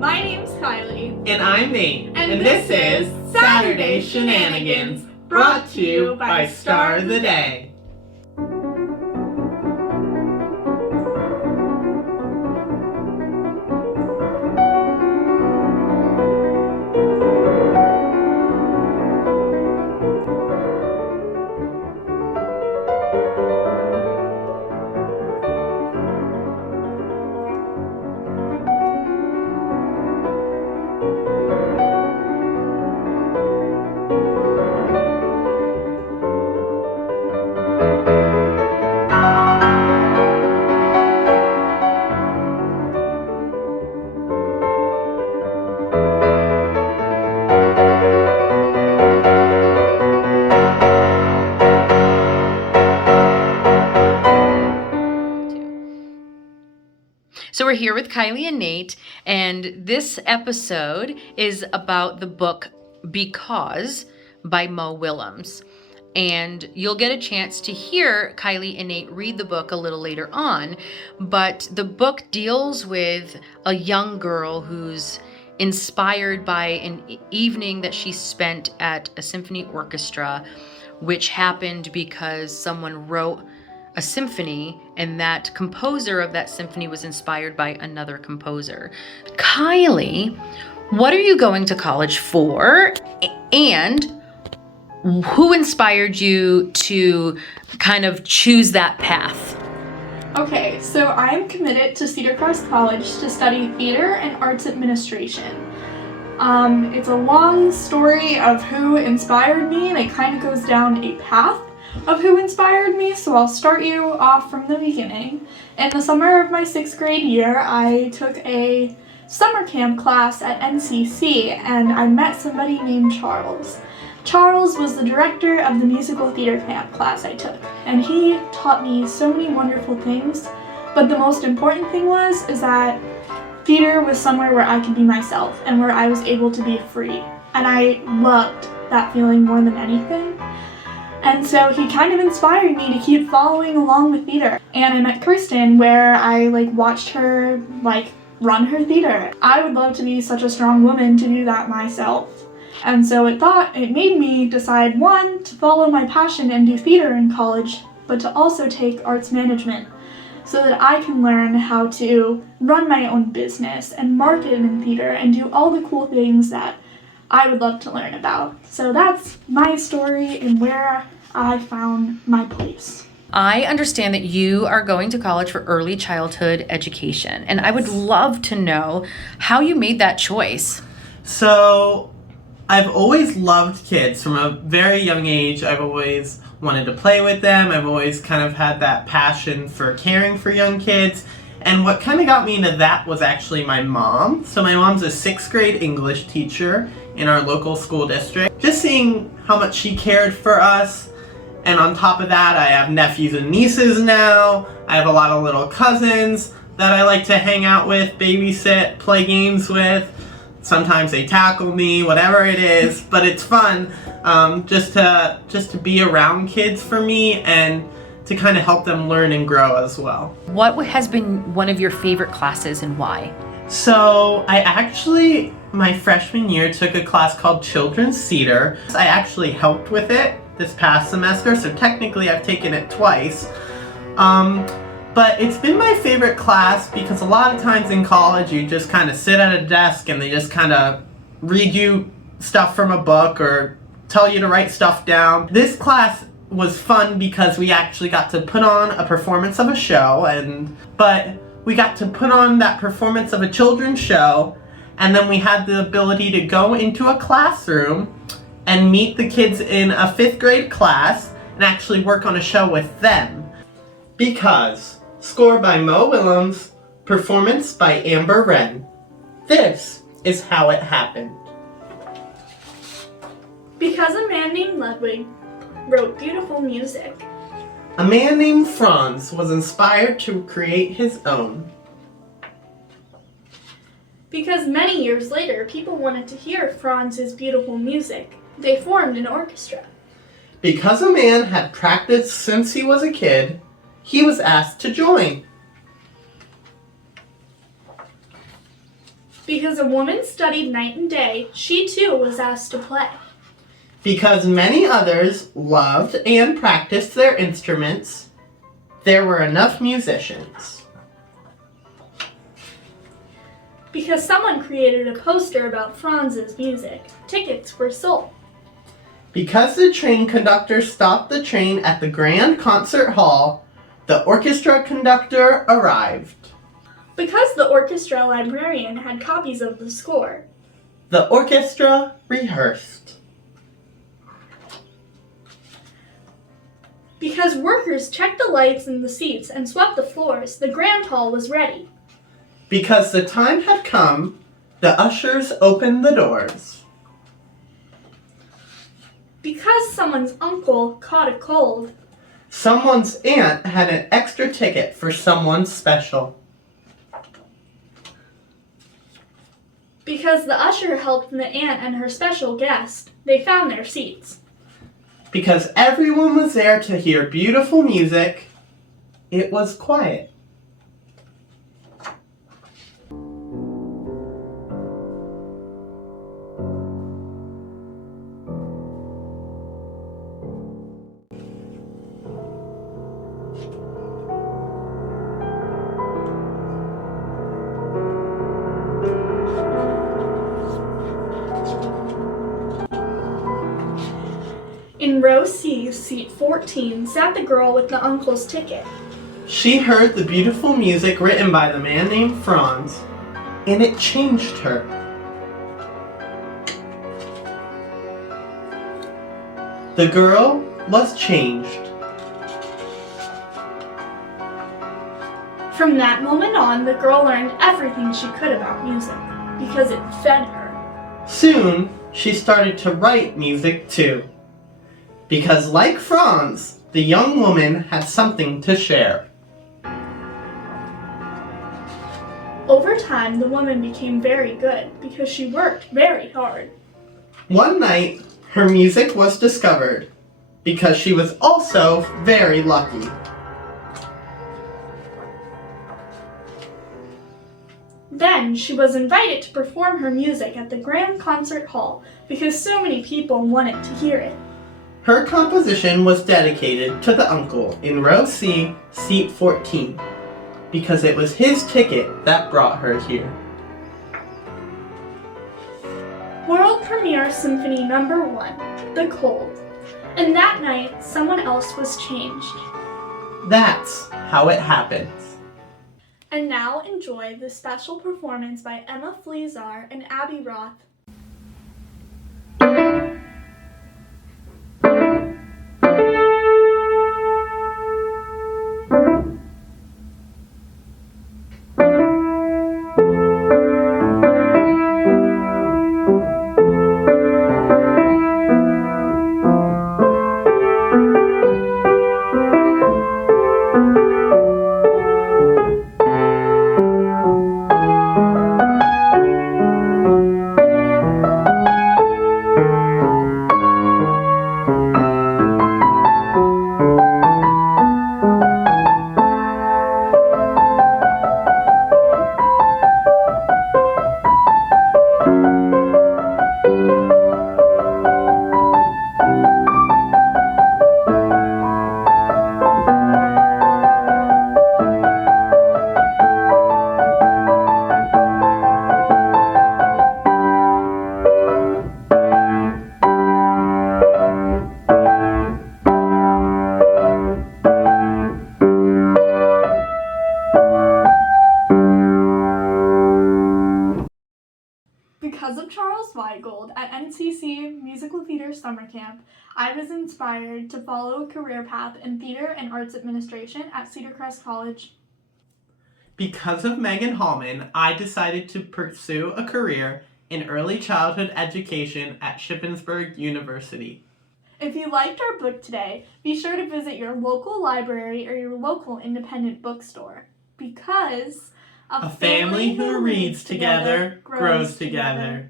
My name's Kyleigh. And I'm Nate. And this is Saturday Shenanigans, brought to you by Star of the Day. So we're here with Kyleigh and Nate, and this episode is about the book Because by Mo Willems. And you'll get a chance to hear Kyleigh and Nate read the book a little later on, but the book deals with a young girl who's inspired by an evening that she spent at a symphony orchestra, which happened because someone wrote a symphony, and that composer of that symphony was inspired by another composer. Kyleigh, what are you going to college for? And who inspired you to kind of choose that path? Okay, so I'm committed to Cedar Cross College to study theater and arts administration. It's a long story of who inspired me, and it kind of goes down a path of who inspired me, so I'll start you off from the beginning. In the summer of my 6th grade year, I took a summer camp class at NCC, and I met somebody named Charles. Charles was the director of the musical theater camp class I took, and he taught me so many wonderful things, but the most important thing is that theater was somewhere where I could be myself and where I was able to be free, and I loved that feeling more than anything. And so he kind of inspired me to keep following along with theater. And I met Kirsten, where I watched her run her theater. I would love to be such a strong woman to do that myself. And so it made me decide, one, to follow my passion and do theater in college, but to also take arts management so that I can learn how to run my own business and market in theater and do all the cool things that I would love to learn about. So that's my story and where I found my place. I understand that you are going to college for early childhood education, and I would love to know how you made that choice. So, I've always loved kids from a very young age. I've always wanted to play with them. I've always kind of had that passion for caring for young kids. And what kind of got me into that was actually my mom. So my mom's a 6th grade English teacher in our local school district. Just seeing how much she cared for us. And on top of that, I have nephews and nieces now. I have a lot of little cousins that I like to hang out with, babysit, play games with. Sometimes they tackle me, whatever it is, but it's fun just to be around kids for me and to kind of help them learn and grow as well. What has been one of your favorite classes and why? So I actually, my freshman year, took a class called Children's Theater. I actually helped with it this past semester, so technically I've taken it twice. But it's been my favorite class because a lot of times in college you just kind of sit at a desk and they just kind of read you stuff from a book or tell you to write stuff down. This class was fun because we actually got to put on a performance of a show, but we got to put on that performance of a children's show, and then we had the ability to go into a classroom and meet the kids in a 5th grade class and actually work on a show with them. Because, score by Mo Willems, performance by Amber Wren. This is how it happened. Because a man named Ludwig wrote beautiful music, a man named Franz was inspired to create his own. Because many years later, people wanted to hear Franz's beautiful music. They formed an orchestra. Because a man had practiced since he was a kid, he was asked to join. Because a woman studied night and day, she too was asked to play. Because many others loved and practiced their instruments, there were enough musicians. Because someone created a poster about Franz's music, tickets were sold. Because the train conductor stopped the train at the Grand Concert Hall, the orchestra conductor arrived. Because the orchestra librarian had copies of the score, the orchestra rehearsed. Because workers checked the lights in the seats and swept the floors, the grand hall was ready. Because the time had come, the ushers opened the doors. Because someone's uncle caught a cold, someone's aunt had an extra ticket for someone special. Because the usher helped the aunt and her special guest, they found their seats. Because everyone was there to hear beautiful music, it was quiet. In row C, seat 14, sat the girl with the uncle's ticket. She heard the beautiful music written by the man named Franz, and it changed her. The girl was changed. From that moment on, the girl learned everything she could about music, because it fed her. Soon, she started to write music too. Because like Franz, the young woman had something to share. Over time, the woman became very good because she worked very hard. One night, her music was discovered because she was also very lucky. Then she was invited to perform her music at the Grand Concert Hall because so many people wanted to hear it. Her composition was dedicated to the uncle in row C, seat 14, because it was his ticket that brought her here. World Premiere Symphony No. 1, The Cold. And that night, someone else was changed. That's how it happens. And now enjoy the special performance by Emma Fleazar and Abby Roth. Because of Charles Weigold at NCC Musical Theater Summer Camp, I was inspired to follow a career path in theater and arts administration at Cedar Crest College. Because of Megan Hallman, I decided to pursue a career in early childhood education at Shippensburg University. If you liked our book today, be sure to visit your local library or your local independent bookstore. Because A family who reads together grows together.